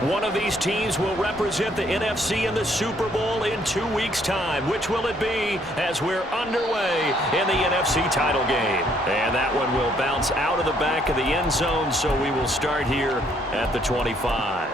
One of these teams will represent the NFC in the Super Bowl in 2 weeks' time. Which will it be as we're underway in the NFC title game? And that one will bounce out of the back of the end zone, so we will start here at the 25.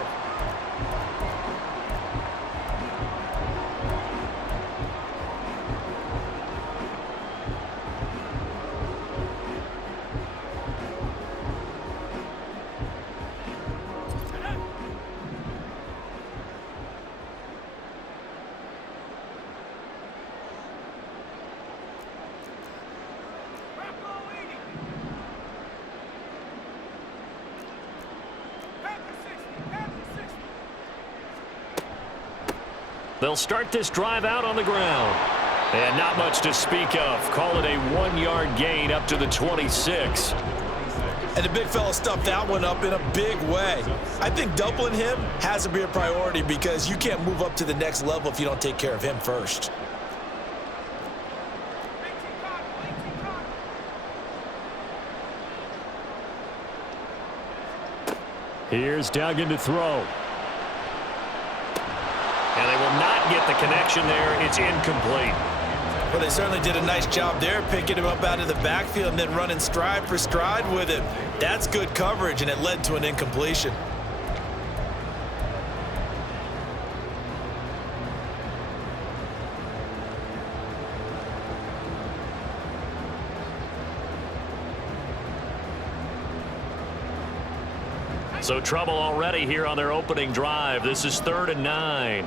They'll start this drive out on the ground. And not much to speak of. Call it a 1-yard gain up to the 26. And the big fella stuffed that one up in a big way. I think doubling him has to be a priority because you can't move up to the next level if you don't take care of him first. Here's Duggan to throw. And they will not get the connection there. It's incomplete. Well, they certainly did a nice job there, picking him up out of the backfield and then running stride for stride with him. That's good coverage, and it led to an incompletion. So trouble already here on their opening drive. This is 3rd and 9.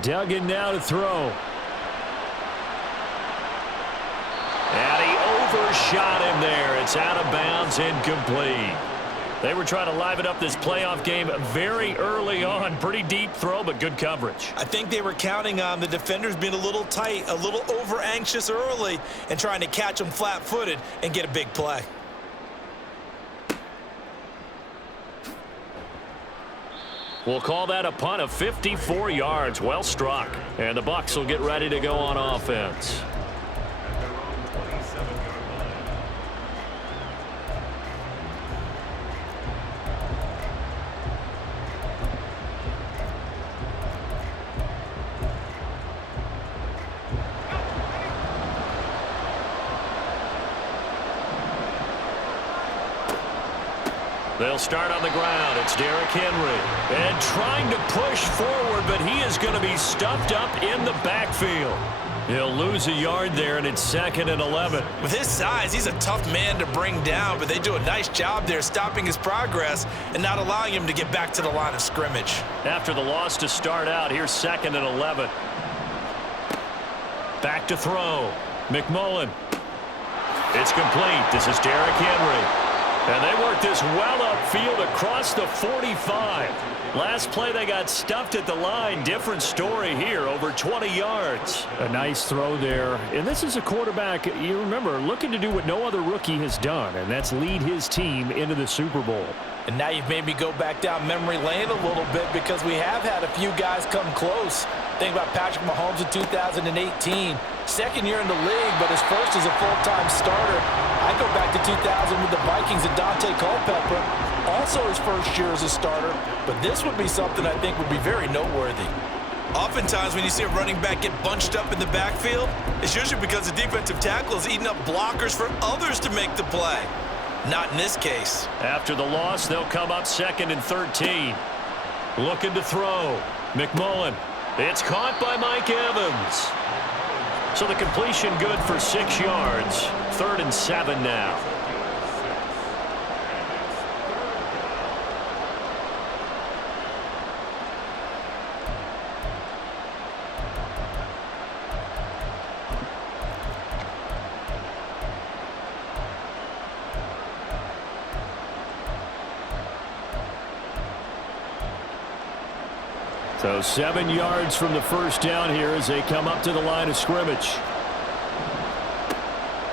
Duggan now to throw. And he overshot him there. It's out of bounds, incomplete. They were trying to liven up this playoff game very early on. Pretty deep throw, but good coverage. I think they were counting on the defenders being a little tight, a little over-anxious early, and trying to catch them flat-footed and get a big play. We'll call that a punt of 54 yards. Well struck. And the Bucs will get ready to go on offense. They'll start on the ground. It's Derrick Henry. And trying to push forward, but he is going to be stuffed up in the backfield. He'll lose a yard there, and it's 2nd and 11. With his size, he's a tough man to bring down, but they do a nice job there stopping his progress and not allowing him to get back to the line of scrimmage. After the loss to start out, here's 2nd and 11. Back to throw. McMullen. It's complete. This is Derrick Henry. And they work this well upfield across the 45. Last play, they got stuffed at the line. Different story here, over 20 yards. A nice throw there. And this is a quarterback, you remember, looking to do what no other rookie has done, and that's lead his team into the Super Bowl. And now you've made me go back down memory lane a little bit because we have had a few guys come close. Think about Patrick Mahomes in 2018. Second year in the league, but his first as a full-time starter. I go back to 2000 with the Vikings and Dante Culpepper. Also his first year as a starter. But this would be something I think would be very noteworthy. Oftentimes when you see a running back get bunched up in the backfield, it's usually because the defensive tackle is eating up blockers for others to make the play. Not in this case. After the loss, they'll come up 2nd and 13. Looking to throw. McMullen. It's caught by Mike Evans. So the completion good for 6 yards. 3rd and 7 now. So 7 yards from the first down here as they come up to the line of scrimmage.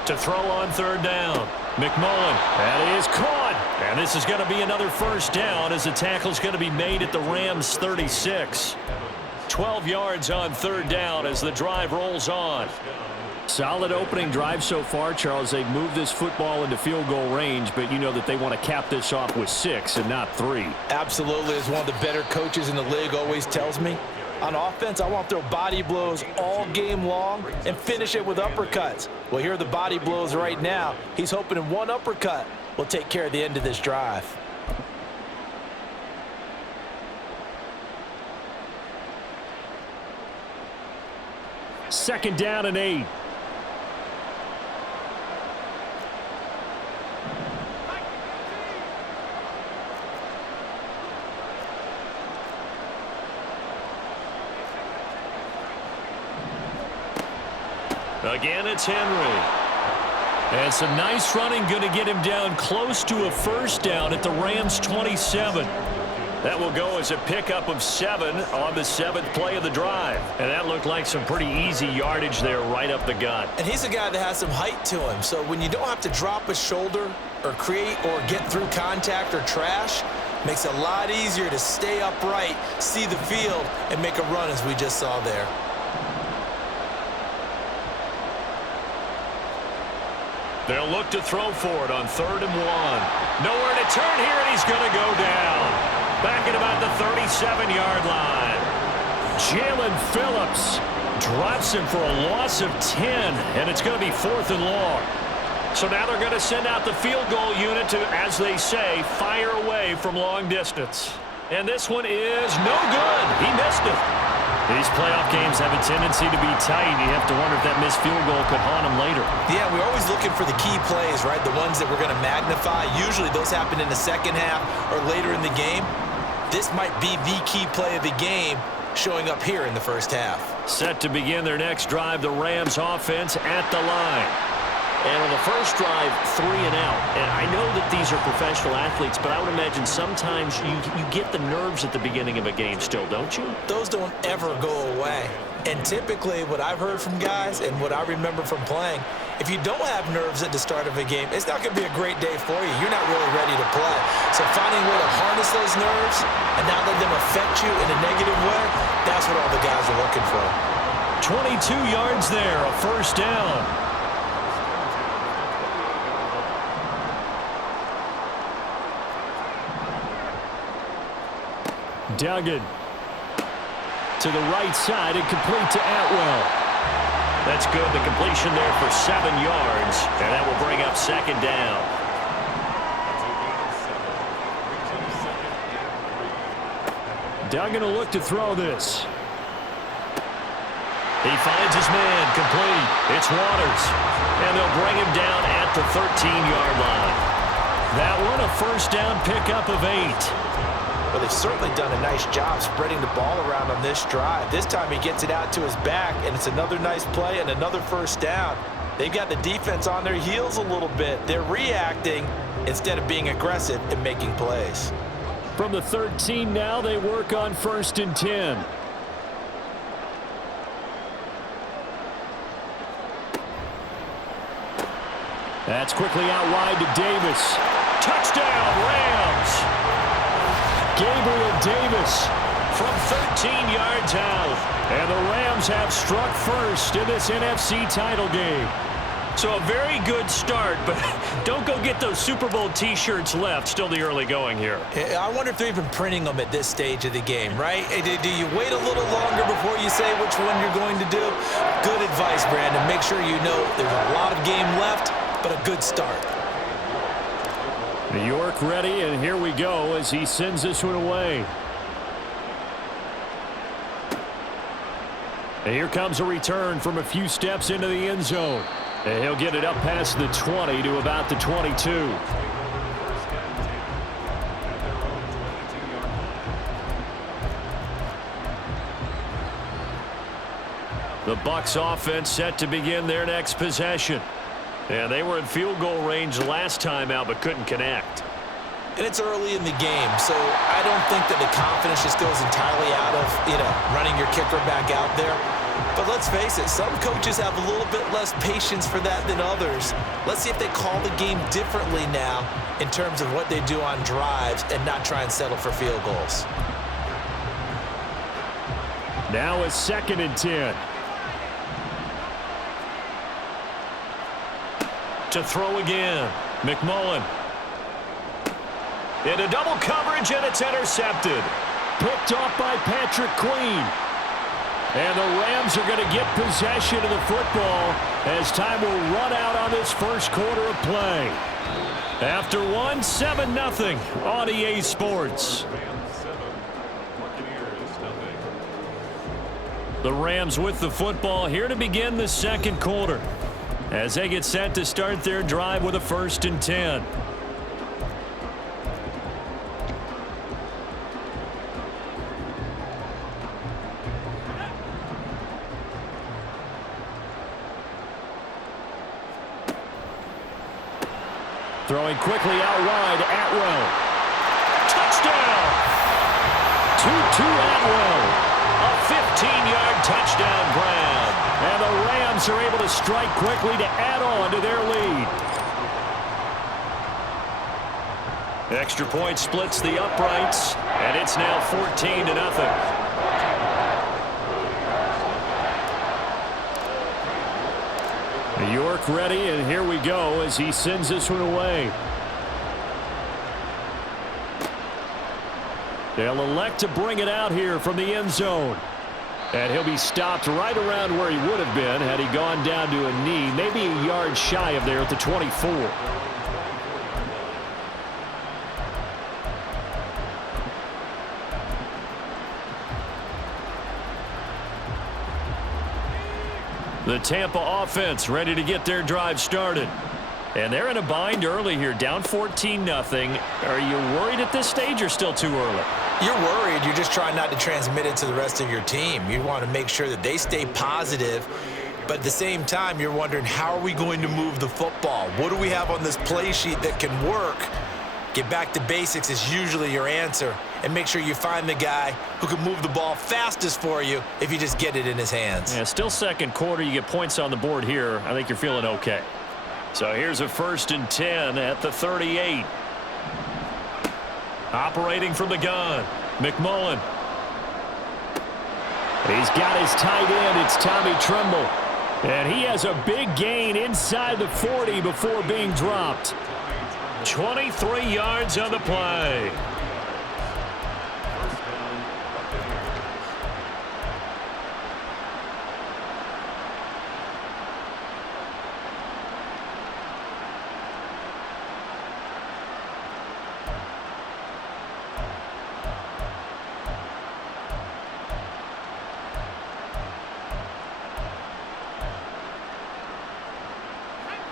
To throw on 3rd down. McMullen. That is caught. And this is going to be another first down as the tackle's going to be made at the Rams' 36. 12 yards on third down as the drive rolls on. Solid opening drive so far, Charles. They've moved this football into field goal range, but you know that they want to cap this off with 6 and not 3. Absolutely. As one of the better coaches in the league always tells me, on offense, I want to throw body blows all game long and finish it with uppercuts. Well, here are the body blows right now. He's hoping in one uppercut will take care of the end of this drive. Second down and 8. Again, it's Henry. And some nice running, going to get him down close to a first down at the Rams' 27. That will go as a pickup of 7 on the 7th play of the drive. And that looked like some pretty easy yardage there right up the gut. And he's a guy that has some height to him. So when you don't have to drop a shoulder or create or get through contact or trash, makes it a lot easier to stay upright, see the field, and make a run as we just saw there. They'll look to throw for it on 3rd and 1. Nowhere to turn here, and he's going to go down. Back at about the 37-yard line. Jalen Phillips drops him for a loss of 10, and it's going to be 4th and long. So now they're going to send out the field goal unit to, as they say, fire away from long distance. And this one is no good. He missed it. These playoff games have a tendency to be tight. You have to wonder if that missed field goal could haunt them later. Yeah, we're always looking for the key plays, right? The ones that we're going to magnify. Usually those happen in the second half or later in the game. This might be the key play of the game showing up here in the first half. Set to begin their next drive, the Rams offense at the line. And on the first drive, 3 and out. And I know that these are professional athletes, but I would imagine sometimes you get the nerves at the beginning of a game still, don't you? Those don't ever go away. And typically what I've heard from guys and what I remember from playing, if you don't have nerves at the start of a game, it's not going to be a great day for you. You're not really ready to play. So finding a way to harness those nerves and not let them affect you in a negative way, that's what all the guys are looking for. 22 yards there, a first down. Duggan to the right side and complete to Atwell. That's good. The completion there for 7 yards, and that will bring up second down. Duggan will look to throw this. He finds his man, complete. It's Waters, and they'll bring him down at the 13-yard line. That one a first down pickup of 8. Well, they've certainly done a nice job spreading the ball around on this drive. This time he gets it out to his back, and it's another nice play and another first down. They've got the defense on their heels a little bit. They're reacting instead of being aggressive and making plays. From the 13 now, they work on 1st and 10. That's quickly out wide to Davis. Touchdown, Rams! Gabriel Davis from 13 yards out. And the Rams have struck first in this NFC title game. So a very good start, but don't go get those Super Bowl T-shirts left. Still the early going here. I wonder if they're even printing them at this stage of the game, right? Do you wait a little longer before you say which one you're going to do? Good advice, Brandon. Make sure you know there's a lot of game left, but a good start. New York ready, and here we go as he sends this one away. And here comes a return from a few steps into the end zone. And he'll get it up past the 20 to about the 22. The Bucs offense set to begin their next possession. And they were in field goal range last time out, but couldn't connect. And it's early in the game, so I don't think that the confidence just goes entirely out of, running your kicker back out there. But let's face it, some coaches have a little bit less patience for that than others. Let's see if they call the game differently now in terms of what they do on drives and not try and settle for field goals. Now a 2nd and 10. To throw again. McMullen. Into double coverage, and it's intercepted. Picked off by Patrick Queen. And the Rams are going to get possession of the football as time will run out on this first quarter of play. After 7-0 on EA Sports. The Rams with the football here to begin the second quarter as they get set to start their drive with a 1st and 10. Throwing quickly out wide, Atwell. Touchdown! 2-2 Atwell. A 15-yard touchdown grab. And the Rams are able to strike quickly to add on to their lead. Extra point splits the uprights, and it's now 14-0. York ready, and here we go as he sends this one away. They'll elect to bring it out here from the end zone. And he'll be stopped right around where he would have been had he gone down to a knee, maybe a yard shy of there at the 24. The Tampa offense ready to get their drive started. And they're in a bind early here, down 14-0. Are you worried at this stage or still too early? You're worried. You're just trying not to transmit it to the rest of your team. You want to make sure that they stay positive. But at the same time, you're wondering, how are we going to move the football? What do we have on this play sheet that can work? Get back to basics is usually your answer. And make sure you find the guy who can move the ball fastest for you if you just get it in his hands. Yeah, still second quarter. You get points on the board here. I think you're feeling okay. So here's a 1st and 10 at the 38. Operating from the gun, McMullen. He's got his tight end. It's Tommy Tremble. And he has a big gain inside the 40 before being dropped. 23 yards on the play.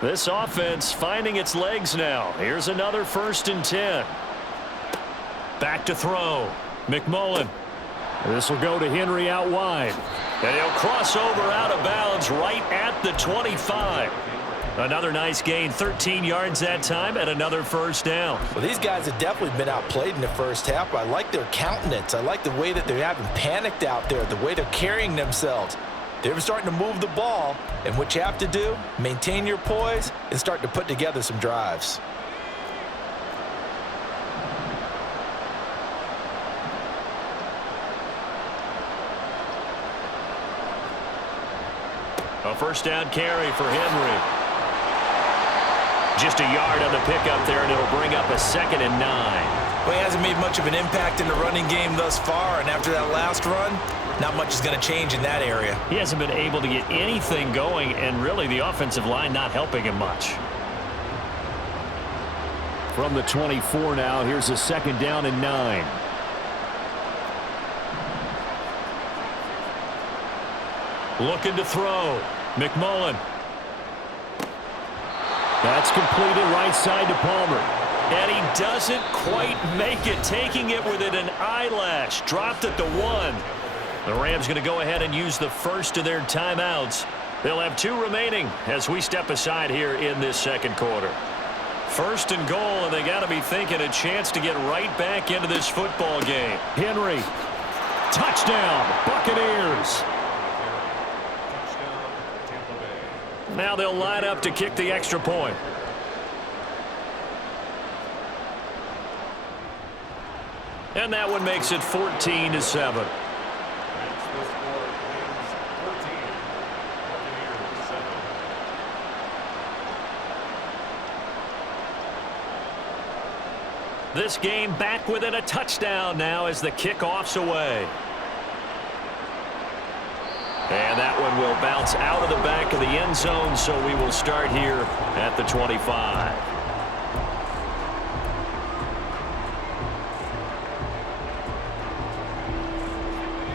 This offense finding its legs now. Here's another 1st and 10. Back to throw. McMullen. This will go to Henry out wide. And he'll cross over out of bounds right at the 25. Another nice gain, 13 yards that time, and another 1st down. Well, these guys have definitely been outplayed in the first half. I like their countenance. I like the way that they haven't panicked out there, the way they're carrying themselves. They're starting to move the ball, and what you have to do, maintain your poise and start to put together some drives. A 1st down carry for Henry. Just a yard on the pickup there, and it'll bring up a 2nd and 9. Well, he hasn't made much of an impact in the running game thus far, and after that last run, not much is going to change in that area. He hasn't been able to get anything going, and really the offensive line not helping him much. From the 24 now, here's a 2nd down and 9. Looking to throw. McMullen. That's completed right side to Palmer. And he doesn't quite make it, taking it within an eyelash. Dropped at the 1. The Rams going to go ahead and use the first of their timeouts. They'll have 2 remaining as we step aside here in this second quarter. 1st and goal, and they got to be thinking a chance to get right back into this football game. Henry. Touchdown, Buccaneers. Now they'll line up to kick the extra point. And that one makes it 14-7. This game back within a touchdown now as the kickoff's away. And that one will bounce out of the back of the end zone, so we will start here at the 25.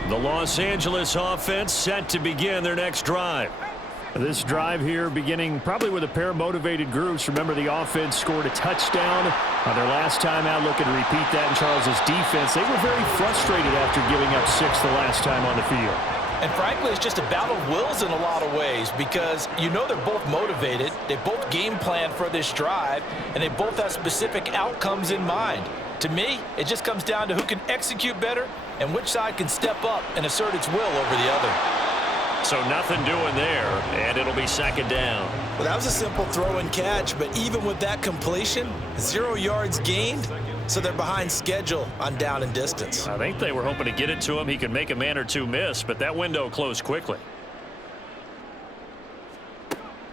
The Los Angeles offense set to begin their next drive. This drive here beginning probably with a pair of motivated groups. Remember, the offense scored a touchdown on their last time out, looking to repeat that in Charles's defense. They were very frustrated after giving up 6 the last time on the field. And frankly, it's just a battle of wills in a lot of ways because you know they're both motivated, they both game plan for this drive, and they both have specific outcomes in mind. To me, it just comes down to who can execute better and which side can step up and assert its will over the other. So nothing doing there, and it'll be second down. Well, that was a simple throw and catch, but even with that completion, 0 yards gained, so they're behind schedule on down and distance. I think they were hoping to get it to him. He could make a man or two miss, but that window closed quickly.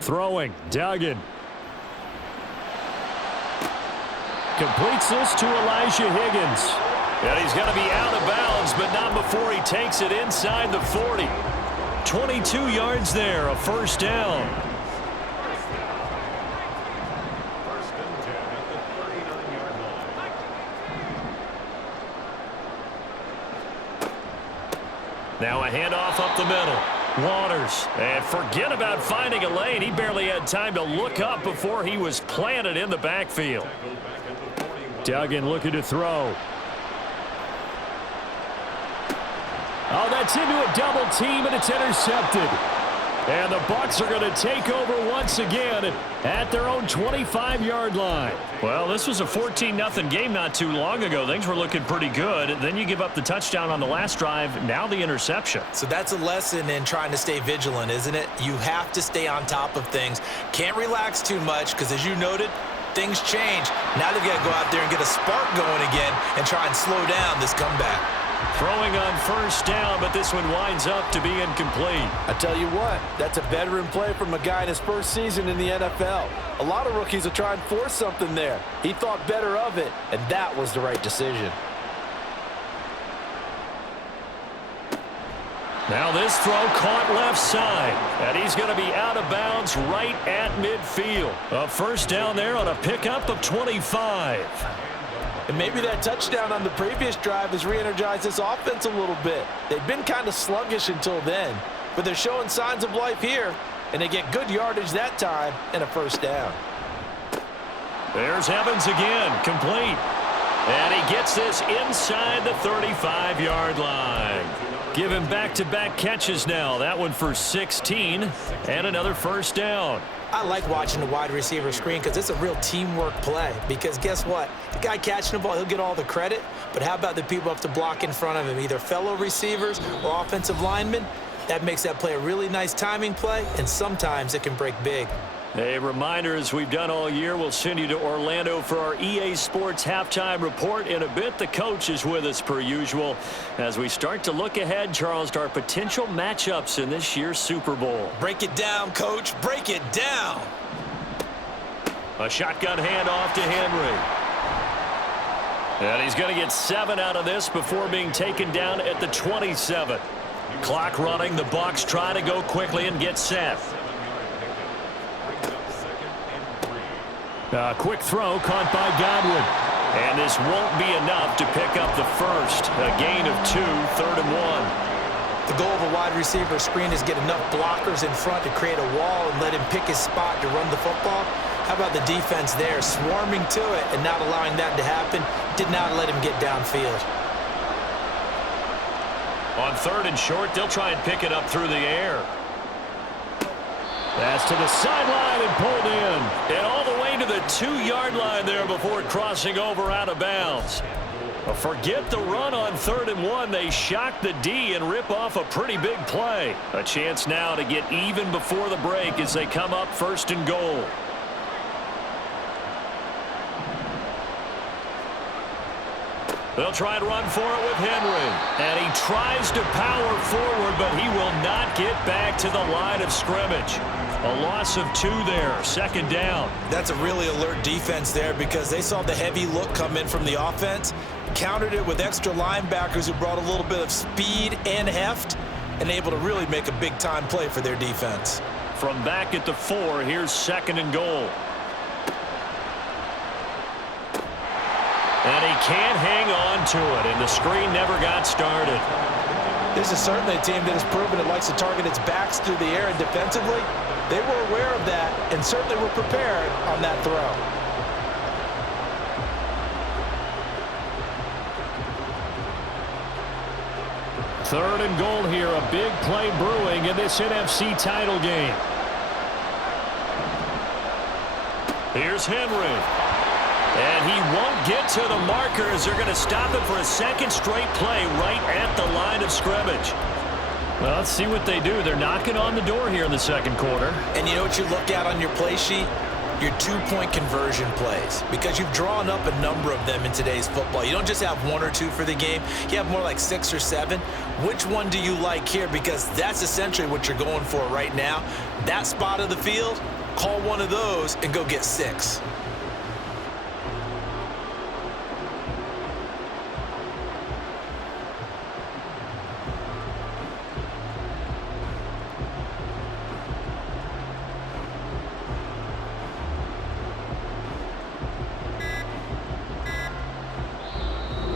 Throwing, Duggan. Completes this to Elijah Higgins. And he's going to be out of bounds, but not before he takes it inside the 40. 22 yards there, a first down. Now a handoff up the middle. Waters. And forget about finding a lane. He barely had time to look up before he was planted in the backfield. Duggan looking to throw. Oh, that's into a double team, and it's intercepted. And the Bucs are going to take over once again at their own 25-yard line. Well, this was a 14-0 game not too long ago. Things were looking pretty good. Then you give up the touchdown on the last drive. Now the interception. So that's a lesson in trying to stay vigilant, isn't it? You have to stay on top of things. Can't relax too much because, as you noted, things change. Now they've got to go out there and get a spark going again and try and slow down this comeback. Throwing on first down, but this one winds up to be incomplete. I tell you what, that's a veteran play from a guy in his first season in the NFL. A lot of rookies will try and force something there. He thought better of it, and that was the right decision. Now this throw caught left side, and he's going to be out of bounds right at midfield. A first down there on a pickup of 25. And maybe that touchdown on the previous drive has re-energized this offense a little bit. They've been kind of sluggish until then, but they're showing signs of life here, and they get good yardage that time and a first down. There's Evans again, complete. And he gets this inside the 35-yard line. Give him back-to-back catches now. That one for 16 and another first down. I like watching the wide receiver screen because it's a real teamwork play. Because guess what? The guy catching the ball, he'll get all the credit. But how about the people up to block in front of him, either fellow receivers or offensive linemen? That makes that play a really nice timing play, and sometimes it can break big. A reminder, as we've done all year, we'll send you to Orlando for our EA Sports halftime report in a bit. The coach is with us per usual as we start to look ahead, Charles, to our potential matchups in this year's Super Bowl. Break it down, Coach. Break it down. A shotgun handoff to Henry. And he's going to get 7 out of this before being taken down at the 27. Clock running. The Bucs try to go quickly and get set. A quick throw caught by Godwin. And this won't be enough to pick up the first. A gain of 2, 3rd and 1. The goal of a wide receiver screen is get enough blockers in front to create a wall and let him pick his spot to run the football. How about the defense there, swarming to it and not allowing that to happen? Did not let him get downfield. On 3rd and short, they'll try and pick it up through the air. That's to the sideline and pulled in. And all the way to the 2-yard line there before crossing over out of bounds. Forget the run on 3rd and 1. They shock the D and rip off a pretty big play. A chance now to get even before the break as they come up 1st and goal. They'll try and run for it with Henry. And he tries to power forward, but he will not get back to the line of scrimmage. A loss of 2 there, second down. That's a really alert defense there because they saw the heavy look come in from the offense, countered it with extra linebackers who brought a little bit of speed and heft, and able to really make a big-time play for their defense. From back at the 4, here's second and goal. And he can't hang on to it, and the screen never got started. This is certainly a team that has proven it likes to target its backs through the air, and defensively, they were aware of that and certainly were prepared on that throw. Third and goal here, a big play brewing in this NFC title game. Here's Henry. And he won't get to the markers. They're going to stop him for a second straight play right at the line of scrimmage. Well, let's see what they do. They're knocking on the door here in the second quarter. And you know what you look at on your play sheet? Your two-point conversion plays, because you've drawn up a number of them in today's football. You don't just have 1 or 2 for the game. You have more like 6 or 7. Which one do you like here? Because that's essentially what you're going for right now. That spot of the field, call one of those and go get 6.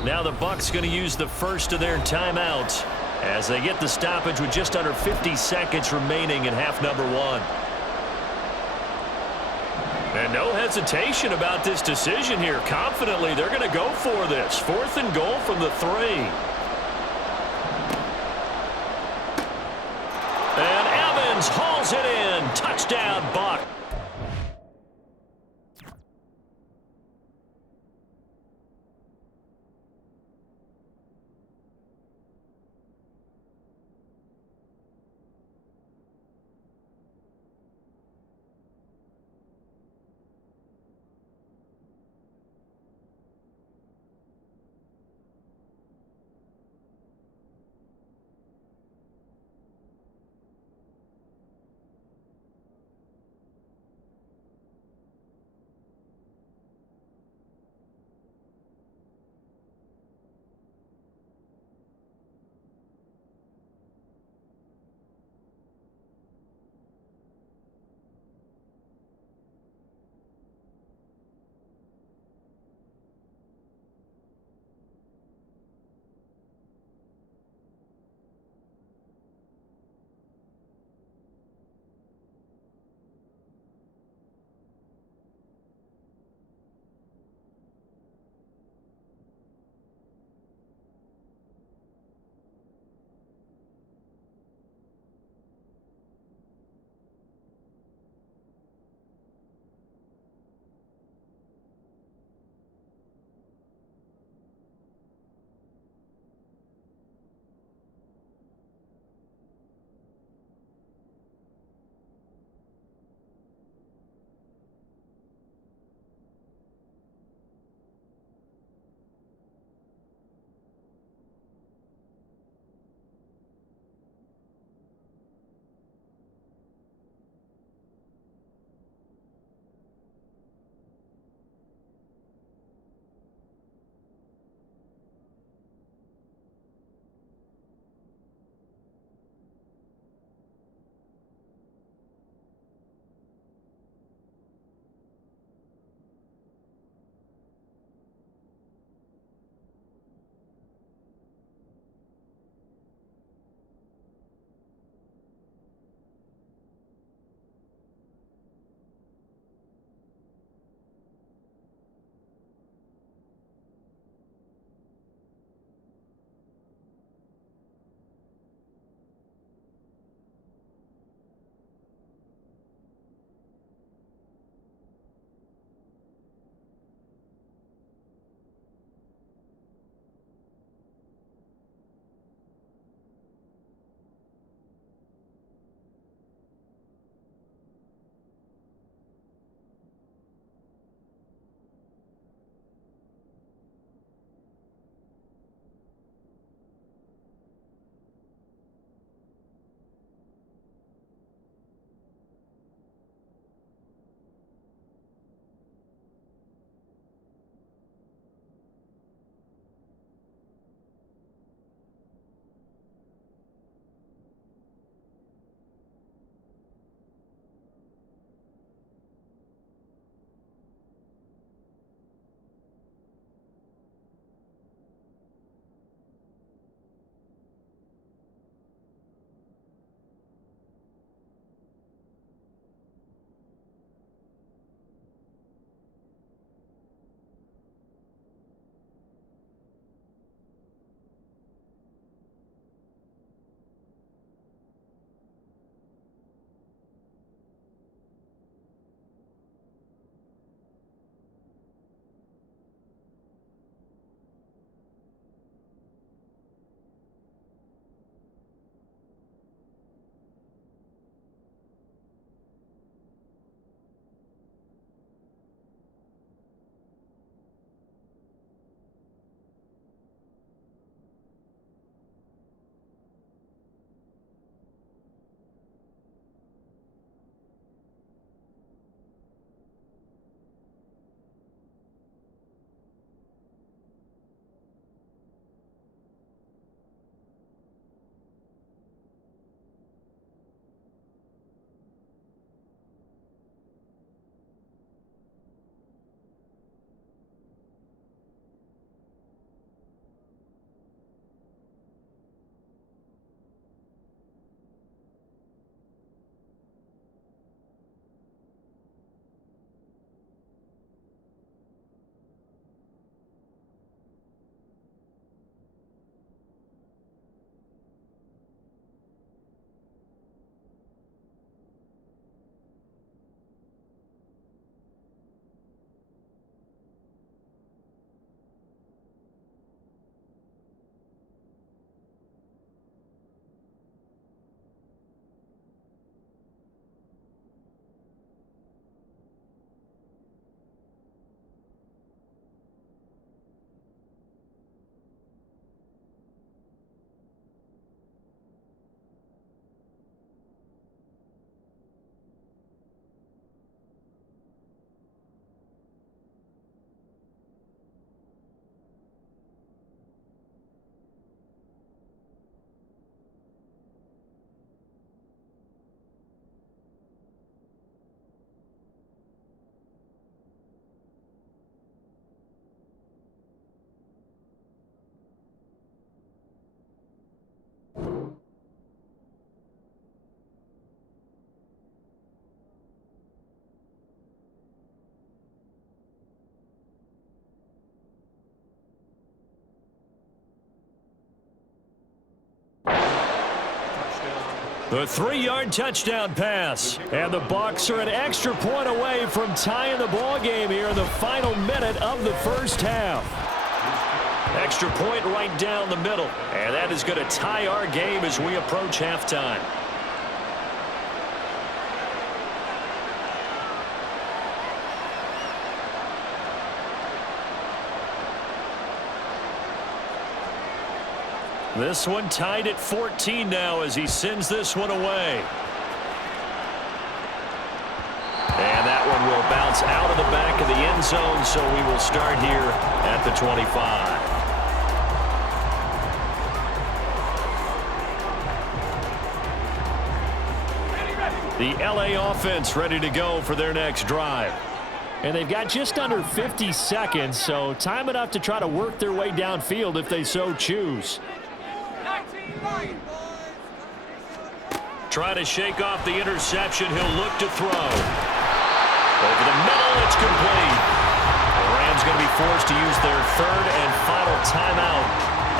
Now the Bucs going to use the first of their timeouts as they get the stoppage with just under 50 seconds remaining in half number 1. And no hesitation about this decision here. Confidently, they're going to go for this. 4th and goal from the 3. And Evans hauls it in. Touchdown, Bucs. The 3-yard touchdown pass. And the Bucs are an extra point away from tying the ball game here in the final minute of the first half. Extra point right down the middle. And that is going to tie our game as we approach halftime. This one tied at 14 now as he sends this one away. And that one will bounce out of the back of the end zone, so we will start here at the 25. The LA offense ready to go for their next drive. And they've got just under 50 seconds, so time enough to try to work their way downfield if they so choose. Try to shake off the interception. He'll look to throw. Over the middle, it's complete. The Rams going to be forced to use their third and final timeout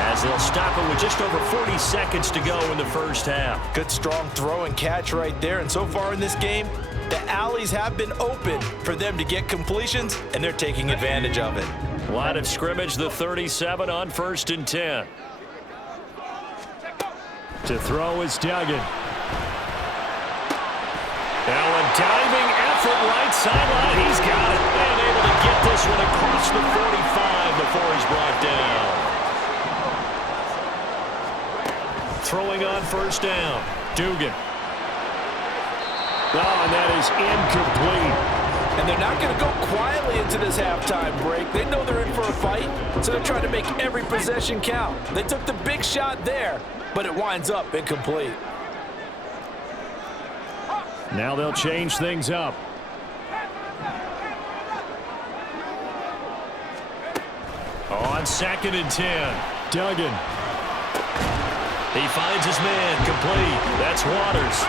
as they'll stop it with just over 40 seconds to go in the first half. Good strong throw and catch right there. And so far in this game, the alleys have been open for them to get completions, and they're taking advantage of it. Line of scrimmage, the 37 on 1st and 10. To throw is Duggan. Now a diving effort right sideline. He's got it. And able to get this one across the 45 before he's brought down. Throwing on 1st down. Dugan. Oh, and that is incomplete. And they're not going to go quietly into this halftime break. They know they're in for a fight, so they're trying to make every possession count. They took the big shot there, but it winds up incomplete. Now they'll change things up. On 2nd and 10, Duggan. He finds his man, complete. That's Waters.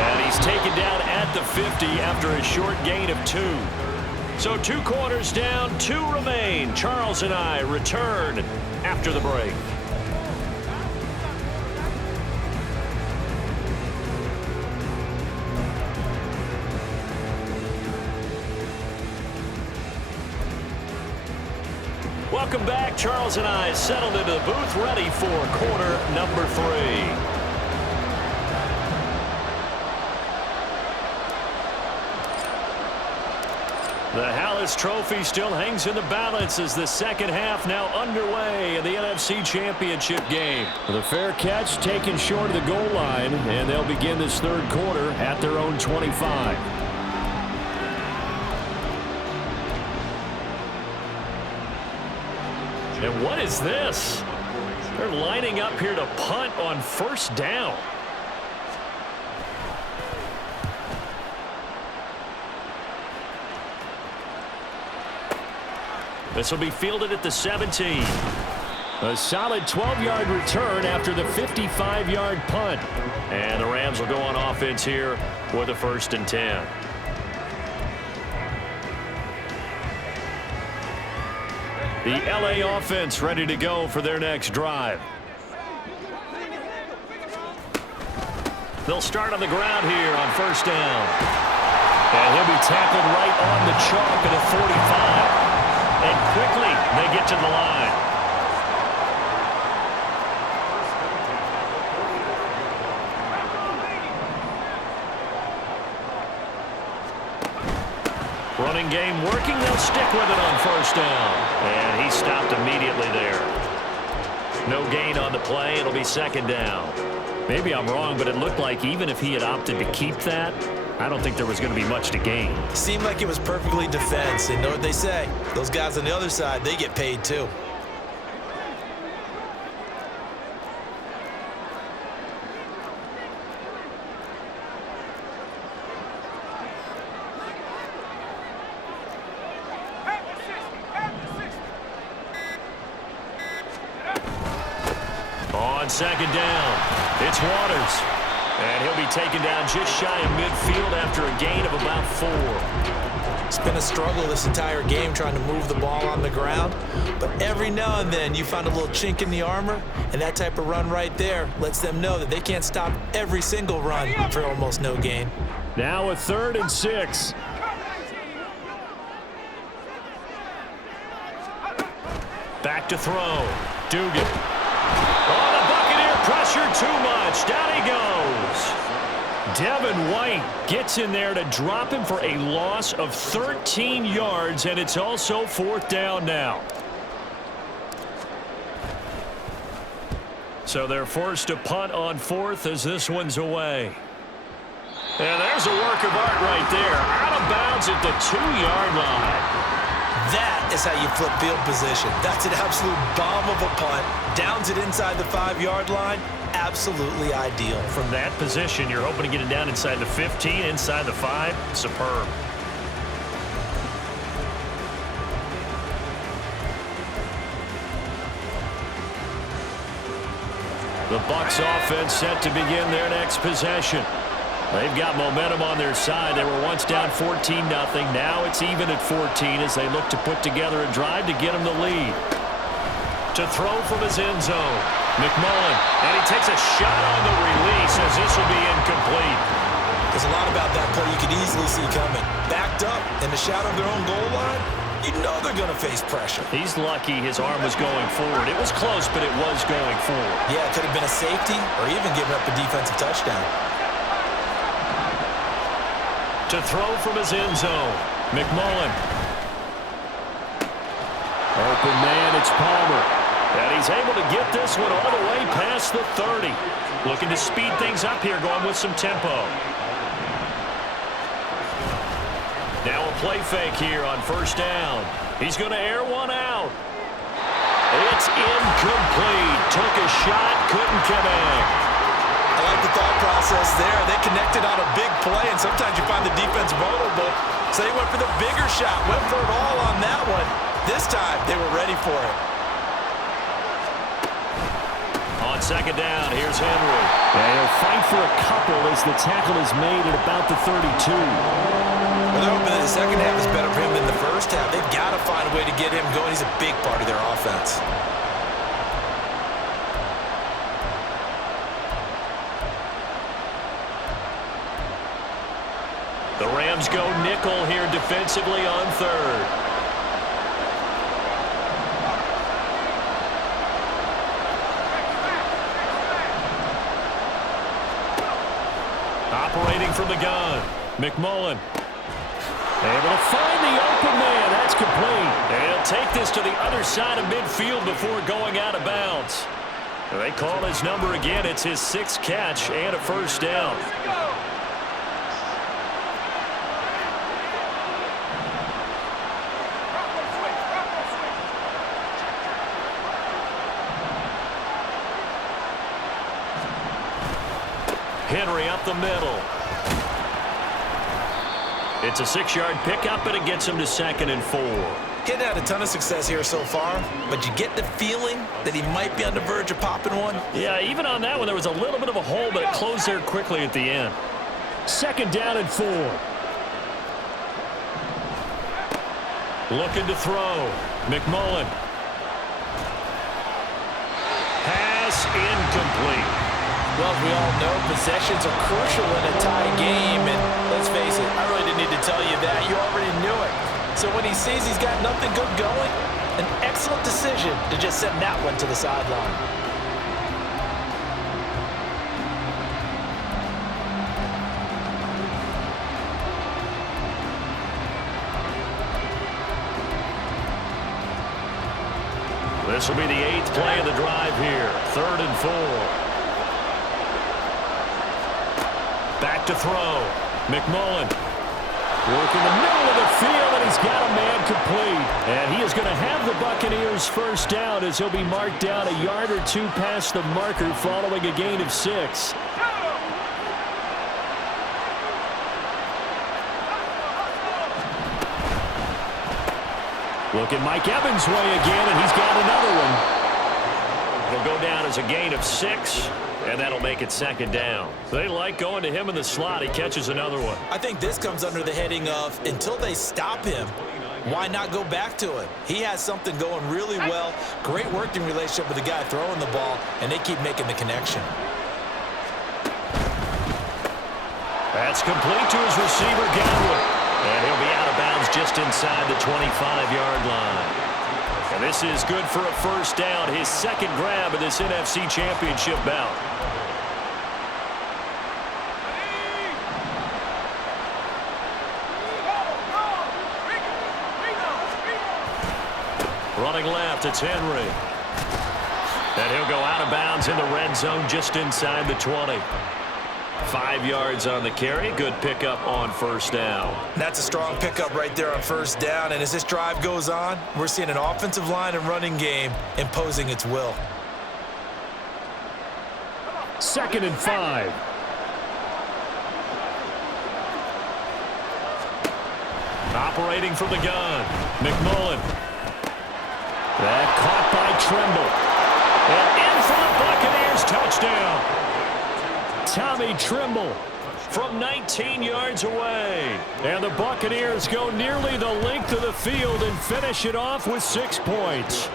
And he's taken down at the 50 after a short gain of 2. So 2 quarters down, 2 remain. Charles and I return after the break. Welcome back. Charles and I settled into the booth, ready for quarter number 3. The Hallis Trophy still hangs in the balance as the second half now underway in the NFC Championship game. The fair catch taken short of the goal line, and they'll begin this third quarter at their own 25. And what is this? They're lining up here to punt on 1st down. This will be fielded at the 17. A solid 12-yard return after the 55-yard punt. And the Rams will go on offense here with a 1st and 10. The LA offense ready to go for their next drive. They'll start on the ground here on 1st down. And he'll be tackled right on the chalk at the 45. And quickly they get to the line. Running game working. They'll stick with it on 1st down. And he stopped immediately there. No gain on the play. It'll be 2nd down. Maybe I'm wrong, but it looked like even if he had opted to keep that, I don't think there was going to be much to gain. Seemed like it was perfectly defense. And know what they say? Those guys on the other side, they get paid too. On 2nd down, it's Waters. And he'll be taken down just shy of midfield after a gain of about 4. It's been a struggle this entire game trying to move the ball on the ground. But every now and then you find a little chink in the armor, and that type of run right there lets them know that they can't stop every single run for almost no gain. Now a 3rd and 6. Back to throw. Dugan. Oh, the Buccaneer pressure too much. Down he goes. Devin White gets in there to drop him for a loss of 13 yards, and it's also 4th down now. So they're forced to punt on 4th as this one's away. And there's a work of art right there. Out of bounds at the 2-yard line. That is how you flip field position. That's an absolute bomb of a punt. Downs it inside the 5-yard line. Absolutely ideal. From that position, you're hoping to get it down inside the 15, inside the 5. Superb. The Bucs offense set to begin their next possession. They've got momentum on their side. They were once down 14-0. Now it's even at 14 as they look to put together a drive to get them the lead. To throw from his end zone. McMullen, and he takes a shot on the release as this will be incomplete. There's a lot about that play you could easily see coming. Backed up in the shadow of their own goal line, you know they're going to face pressure. He's lucky his arm was going forward. It was close, but it was going forward. Yeah, it could have been a safety or even giving up a defensive touchdown. To throw from his end zone. McMullen. Open man, it's Palmer. And he's able to get this one all the way past the 30. Looking to speed things up here, going with some tempo. Now a play fake here on 1st down. He's going to air one out. It's incomplete. Took a shot, couldn't connect. I like the thought process there. They connected on a big play, and sometimes you find the defense vulnerable. So they went for the bigger shot, went for it all on that one. This time, they were ready for it. On 2nd down, here's Henry. And he'll fight for a couple as the tackle is made at about the 32. Well, they're hoping that the second half is better for him than the first half. They've got to find a way to get him going. He's a big part of their offense. The Rams go nickel here defensively on 3rd. Operating from the gun, McMullen. Able to find the open man. That's complete. And he'll take this to the other side of midfield before going out of bounds. They call his number again. It's his 6th catch and a 1st down. Henry up the middle. It's a 6-yard pickup, and it gets him to 2nd and 4. He's had a ton of success here so far, but you get the feeling that he might be on the verge of popping one. Yeah, even on that one, there was a little bit of a hole, but it closed there quickly at the end. 2nd down and 4. Looking to throw. McMullen. Pass incomplete. Well, as we all know, possessions are crucial in a tie game, and let's face it, I really didn't need to tell you that. You already knew it. So when he sees he's got nothing good going, an excellent decision to just send that one to the sideline. This will be the 8th play of the drive here. 3rd and 4. Back to throw. McMullen. Working the middle of the field, and he's got a man complete. And he is going to have the Buccaneers 1st down as he'll be marked down a yard or 2 past the marker following a gain of 6. Look at Mike Evans' way again, and he's got another one. It'll go down as a gain of 6, and that'll make it second down. They like going to him in the slot. He catches another one. I think this comes under the heading of until they stop him, why not go back to it? He has something going really well. Great working relationship with the guy throwing the ball, and they keep making the connection. That's complete to his receiver, Godwin. And he'll be out of bounds just inside the 25-yard line. And this is good for a first down, his second grab of this NFC Championship bout. Running left, it's Henry. And he'll go out of bounds in the red zone just inside the 20. 5 yards on the carry. Good pickup on first down. That's a strong pickup right there on first down. And as this drive goes on, we're seeing an offensive line and running game imposing its will. 2nd and 5. Operating from the gun, McMullen. That caught by Trimble. And in for the Buccaneers touchdown. Tommy Trimble from 19 yards away. And the Buccaneers go nearly the length of the field and finish it off with 6 points.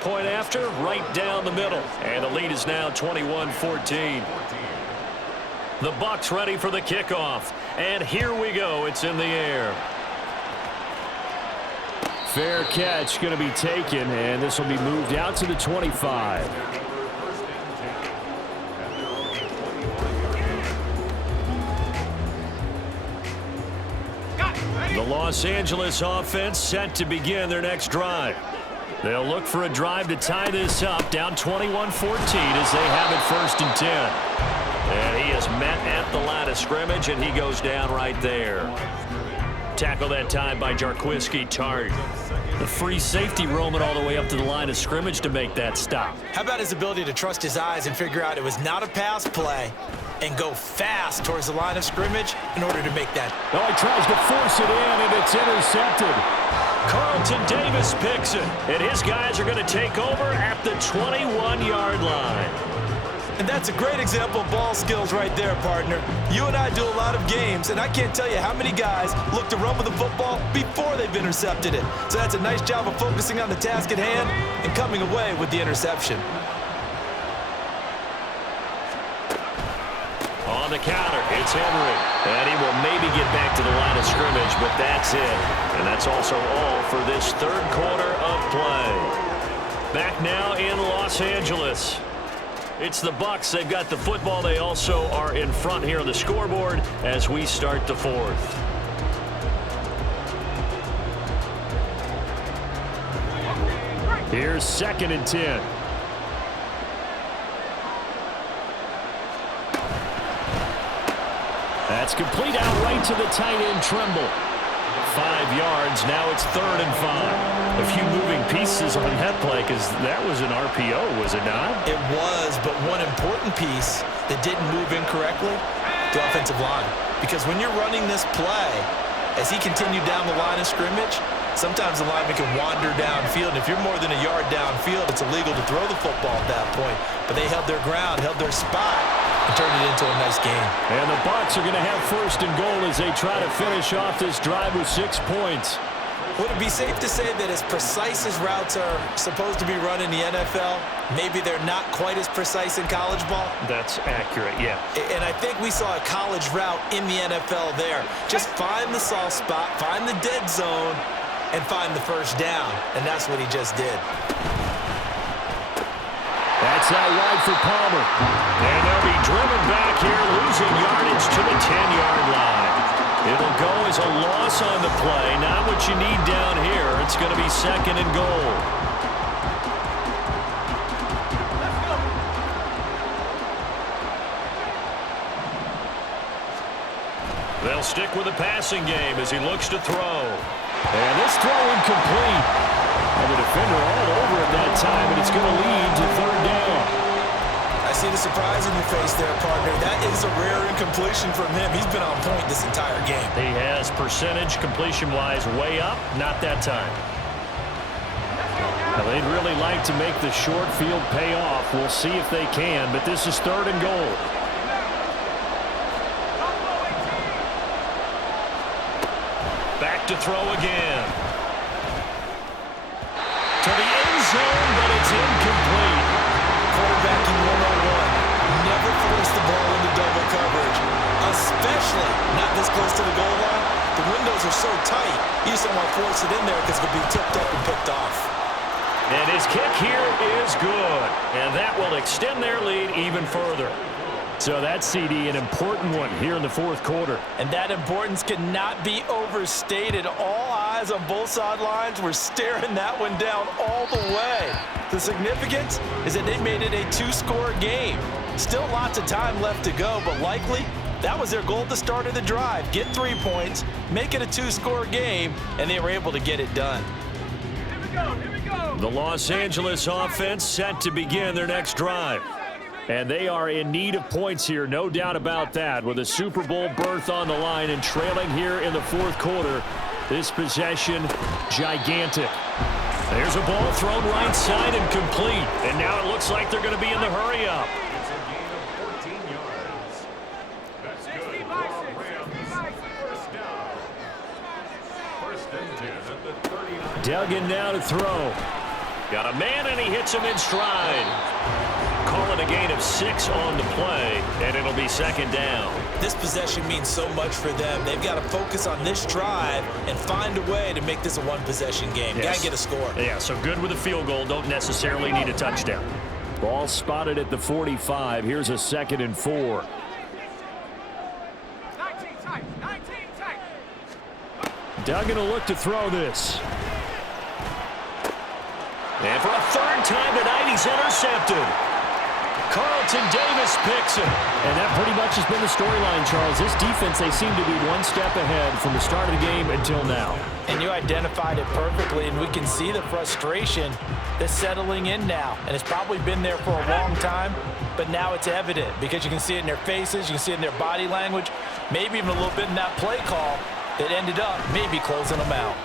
Point after, right down the middle. And the lead is now 21-14. The Bucs ready for the kickoff. And here we go. It's in the air. Fair catch going to be taken, and this will be moved out to the 25. The Los Angeles offense set to begin their next drive. They'll look for a drive to tie this up, down 21-14 as they have it 1st and 10. And he is met at the line of scrimmage, and he goes down right there. Tackle that time by Jarquiski Tart. The free safety roaming all the way up to the line of scrimmage to make that stop. How about his ability to trust his eyes and figure out it was not a pass play and go fast towards the line of scrimmage in order to make that. Oh, he tries to force it in, and it's intercepted. Carlton Davis picks it, and his guys are going to take over at the 21-yard line. And that's a great example of ball skills right there, partner. You and I do a lot of games, and I can't tell you how many guys look to run with the football before they've intercepted it. So that's a nice job of focusing on the task at hand and coming away with the interception. On the counter, it's Henry. And he will maybe get back to the line of scrimmage, but that's it. And that's also all for this 3rd quarter of play. Back now in Los Angeles. It's the Bucs. They've got the football. They also are in front here on the scoreboard as we start the 4th. Here's 2nd and 10. That's complete out right to the tight end, Trimble. 5 yards. Now it's 3rd and 5. A few moving pieces on that play because that was an RPO, was it not? It was, but one important piece that didn't move incorrectly, the offensive line. Because when you're running this play, as he continued down the line of scrimmage, sometimes the lineman can wander downfield. And if you're more than a yard downfield, it's illegal to throw the football at that point. But they held their ground, held their spot, and turned it into a nice game. And the Bucs are going to have 1st and goal as they try to finish off this drive with 6 points. Would it be safe to say that as precise as routes are supposed to be run in the NFL, maybe they're not quite as precise in college ball? That's accurate, yeah. And I think we saw a college route in the NFL there. Just find the soft spot, find the dead zone, and find the first down. And that's what he just did. That's out wide for Palmer. And they'll be driven back here, losing yardage to the 10-yard line. It'll go as a loss on the play. Not what you need down here. It's going to be 2nd and goal. They'll stick with the passing game as he looks to throw. And this throw incomplete. And the defender all over it that time, and it's going to lead to 3rd down. I see the surprise in your face there, partner. That is a rare incompletion from him. He's been on point this entire game. He has percentage completion-wise way up. Not that time. Well, they'd really like to make the short field pay off. We'll see if they can, but this is 3rd and goal. Back to throw again. To the end zone, but it's incomplete. Quarterbacking 101. Never force the ball into double coverage, especially not this close to the goal line. The windows are so tight, you just don't want to force it in there because it could be tipped up and picked off. And his kick here is good. And that will extend their lead even further. So that CD, an important one here in the 4th quarter. And that importance cannot be overstated. All eyes on both sidelines were staring that one down all the way. The significance is that they made it a 2-score game. Still lots of time left to go, but likely that was their goal at the start of the drive. Get 3 points, make it a 2-score game, and they were able to get it done. The Los Angeles offense set to begin their next drive. And they are in need of points here, no doubt about that. With a Super Bowl berth on the line and trailing here in the 4th quarter, this possession, gigantic. There's a ball thrown right side and complete. And now it looks like they're going to be in the hurry-up. Duggan now to throw. Got a man, and he hits him in stride. Call it a gain of 6 on the play, and it'll be 2nd down. This possession means so much for them. They've got to focus on this drive and find a way to make this a 1-possession game. Yes. Got to get a score. Yeah, so good with a field goal. Don't necessarily need a touchdown. Ball spotted at the 45. Here's a 2nd and 4. 19 tight. Duggan will look to throw this. And for a 3rd time tonight, he's intercepted. Carlton Davis picks it. And that pretty much has been the storyline, Charles. This defense, they seem to be one step ahead from the start of the game until now. And you identified it perfectly, and we can see the frustration that's settling in now. And it's probably been there for a long time, but now it's evident because you can see it in their faces, you can see it in their body language, maybe even a little bit in that play call that ended up maybe closing them out.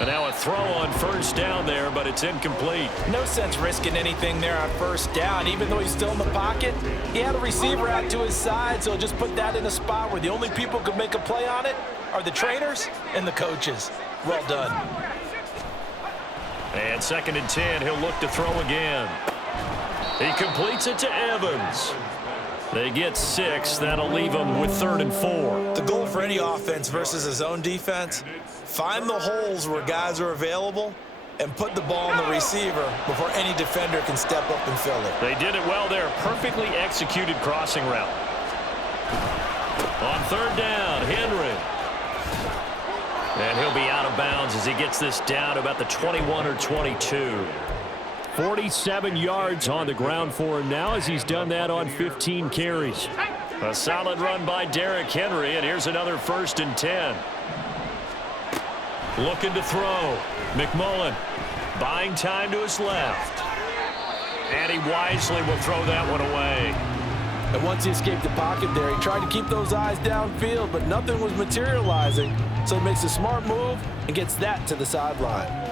And now a throw on 1st down there, but it's incomplete. No sense risking anything there on 1st down. Even though he's still in the pocket, he had a receiver out to his side, so just put that in a spot where the only people who could make a play on it are the trainers and the coaches. Well done. And 2nd and 10, he'll look to throw again. He completes it to Evans. They get 6. That'll leave them with 3rd and 4. The goal for any offense versus a zone defense, find the holes where guys are available and put the ball on the receiver before any defender can step up and fill it. They did it well there. Perfectly executed crossing route. On 3rd down, Henry. And he'll be out of bounds as he gets this down to about the 21 or 22. 47 yards on the ground for him now as he's done that on 15 carries. A solid run by Derrick Henry, and here's another 1st and 10. Looking to throw. McMullen buying time to his left. And he wisely will throw that one away. And once he escaped the pocket there, he tried to keep those eyes downfield, but nothing was materializing. So he makes a smart move and gets that to the sideline.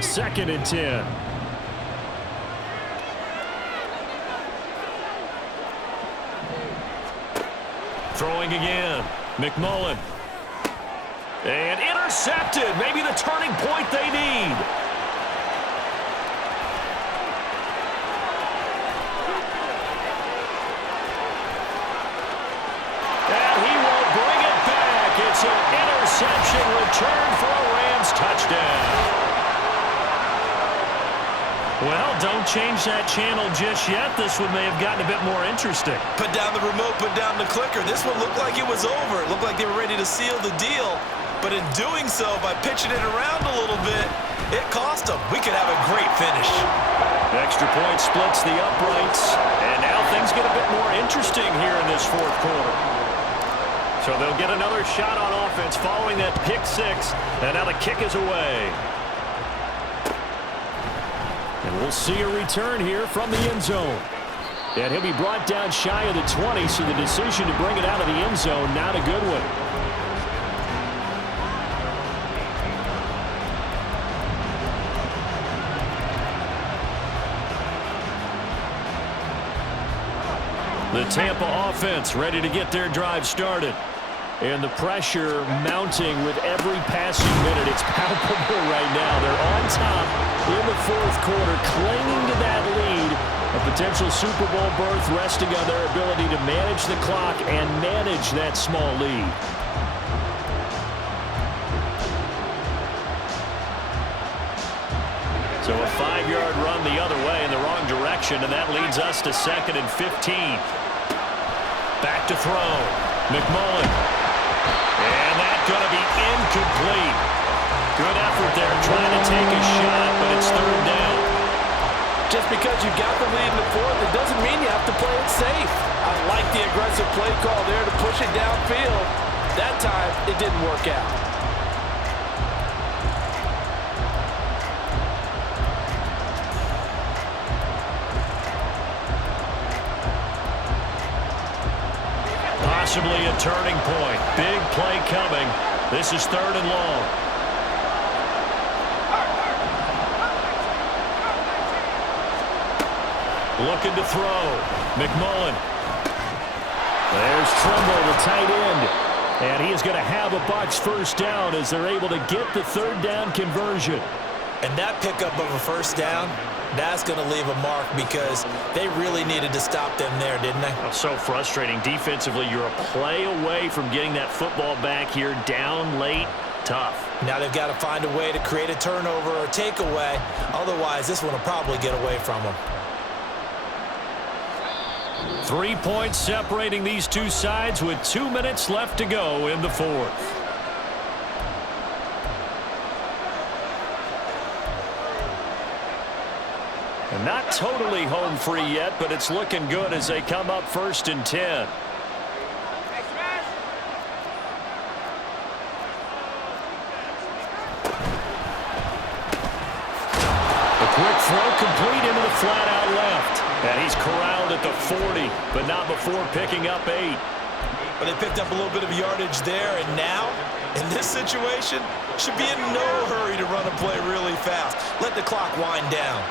Second and 10. Throwing again. McMullen. And intercepted. Maybe the turning point they need. And he will bring it back. It's an interception return for a Rams touchdown. Well, don't change that channel just yet. This one may have gotten a bit more interesting. Put down the remote, put down the clicker. This one looked like it was over. It looked like they were ready to seal the deal. But in doing so, by pitching it around a little bit, it cost them. We could have a great finish. Extra point splits the uprights. And now things get a bit more interesting here in this 4th quarter. So they'll get another shot on offense following that pick 6. And now the kick is away. And we'll see a return here from the end zone. And he'll be brought down shy of the 20, so the decision to bring it out of the end zone, not a good one. The Tampa offense ready to get their drive started. And the pressure mounting with every passing minute. It's palpable right now. They're on top in the fourth quarter, clinging to that lead. A potential Super Bowl berth resting on their ability to manage the clock and manage that small lead. So a 5-yard run the other way in the wrong direction, and that leads us to 2nd and 15. Back to throw. McMullen. And that's going to be incomplete. Good effort there trying to take a shot, but it's 3rd down. Just because you got the lead in the fourth, it doesn't mean you have to play it safe. I like the aggressive play call there to push it downfield. That time, it didn't work out. Possibly a turning point. Big play coming. This is 3rd and long. Looking to throw. McMullen. There's Trumbull, the tight end. And he is going to have a Bucs first down as they're able to get the 3rd down conversion. And that pickup of a first down, that's going to leave a mark because they really needed to stop them there, didn't they? Oh, so frustrating. Defensively, you're a play away from getting that football back here down late. Tough. Now they've got to find a way to create a turnover or takeaway. Otherwise, this one will probably get away from them. 3 points separating these two sides with 2 minutes left to go in the fourth. And not totally home free yet, but it's looking good as they come up 1st and 10. A quick throw complete into the flat out left. And he's corralled at the 40, but not before picking up 8. But they picked up a little bit of yardage there, and now, in this situation, should be in no hurry to run a play really fast. Let the clock wind down.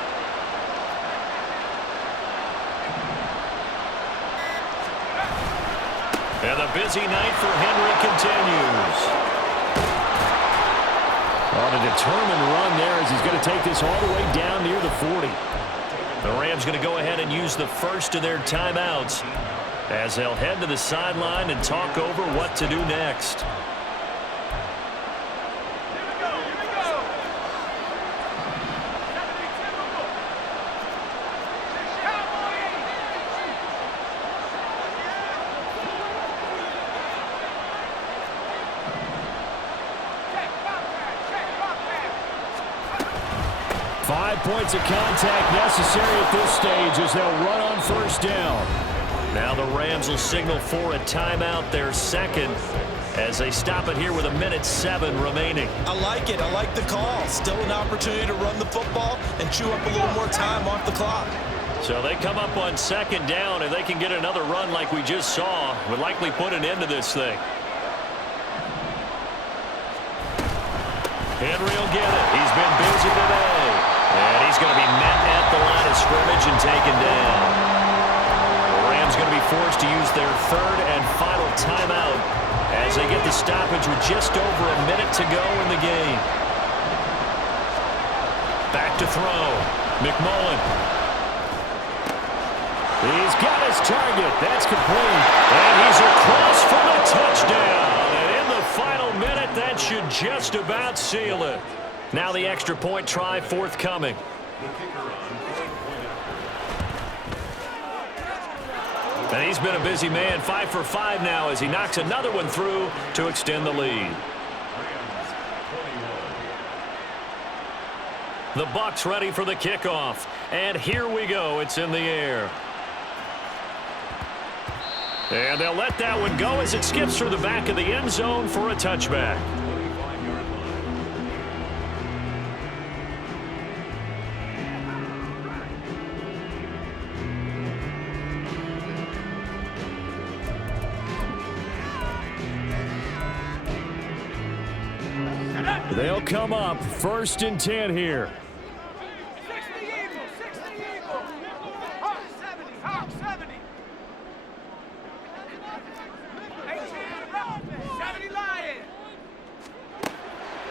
And the busy night for Henry continues. On a determined run there as he's going to take this all the way down near the 40. The Rams going to go ahead and use the first of their timeouts as they'll head to the sideline and talk over what to do next. Points of contact necessary at this stage as they'll run on first down. Now the Rams will signal for a timeout, their 2nd, as they stop it here with 1:07 remaining. I like it. I like the call. Still an opportunity to run the football and chew up a little more time off the clock. So they come up on 2nd down, and they can get another run like we just saw. Would likely put an end to this thing. Henry will get it. He's been busy today. And he's going to be met at the line of scrimmage and taken down. The Rams going to be forced to use their 3rd and final timeout as they get the stoppage with just over a minute to go in the game. Back to throw. McMullen. He's got his target. That's complete. And he's across for the touchdown. And in the final minute, that should just about seal it. Now the extra point try forthcoming. And he's been a busy man, 5 for 5 now as he knocks another one through to extend the lead. The Bucs ready for the kickoff. And here we go. It's in the air. And they'll let that one go as it skips through the back of the end zone for a touchback. They'll come up 1st and 10 here.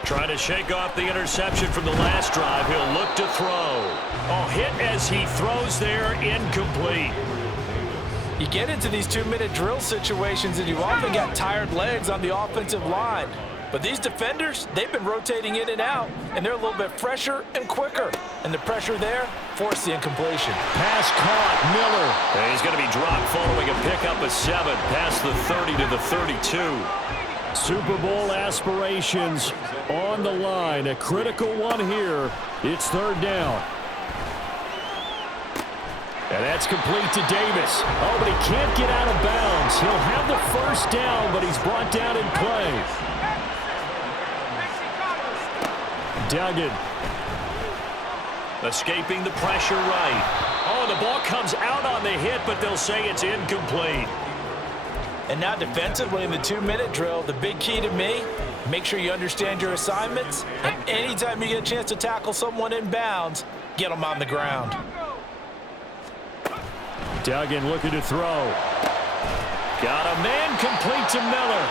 Trying to shake off the interception from the last drive. He'll look to throw. Oh, hit as he throws there, incomplete. You get into these 2-minute drill situations and you've often got tired legs on the offensive line. But these defenders, they've been rotating in and out, and they're a little bit fresher and quicker. And the pressure there forced the incompletion. Pass caught, Miller. And he's going to be dropped following a pickup of 7 past the 30 to the 32. Super Bowl aspirations on the line. A critical one here. It's 3rd down. And that's complete to Davis. Oh, but he can't get out of bounds. He'll have the 1st down, but he's brought down in play. Duggan. Escaping the pressure right. Oh, the ball comes out on the hit, but they'll say it's incomplete. And now defensively in the 2-minute drill, the big key to me, make sure you understand your assignments. And anytime you get a chance to tackle someone in bounds, get them on the ground. Duggan looking to throw. Got a man complete to Miller.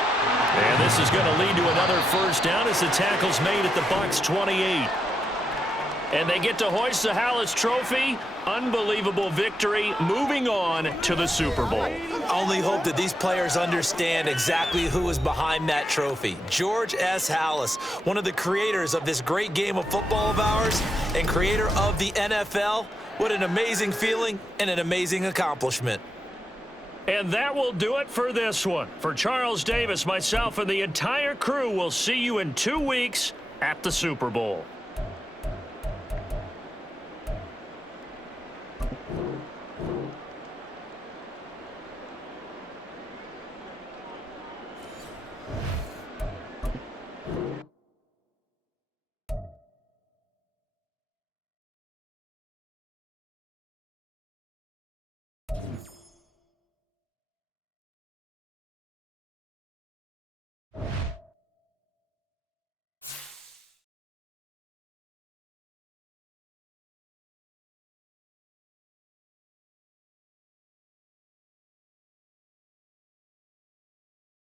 And this is going to lead to another 1st down as the tackle's made at the Bucs 28. And they get to hoist the Hallis Trophy. Unbelievable victory. Moving on to the Super Bowl. I only hope that these players understand exactly who is behind that trophy. George S. Hallis, one of the creators of this great game of football of ours and creator of the NFL. What an amazing feeling and an amazing accomplishment. And that will do it for this one. For Charles Davis, myself, and the entire crew, we'll see you in 2 weeks at the Super Bowl.